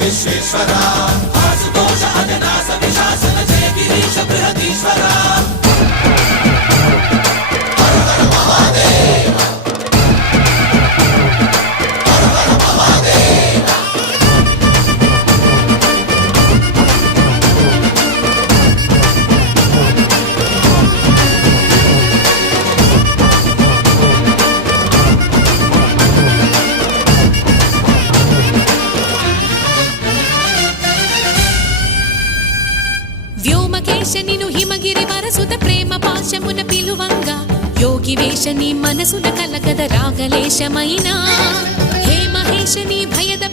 విశ్వేశ్వరా ఆశుతోష అజనాస విశాసన జయ గిరీశ బృహదీశ్వరా హర హర మహాదేవ హర హర మహాదేవ వ్యోమకేశనిను హిమగిరి వరసుత ప్రేమ పాశమున పిలువంగా యోగి వేషని మనసున కలకద రాగలేశమైనా హే మహేశని భయద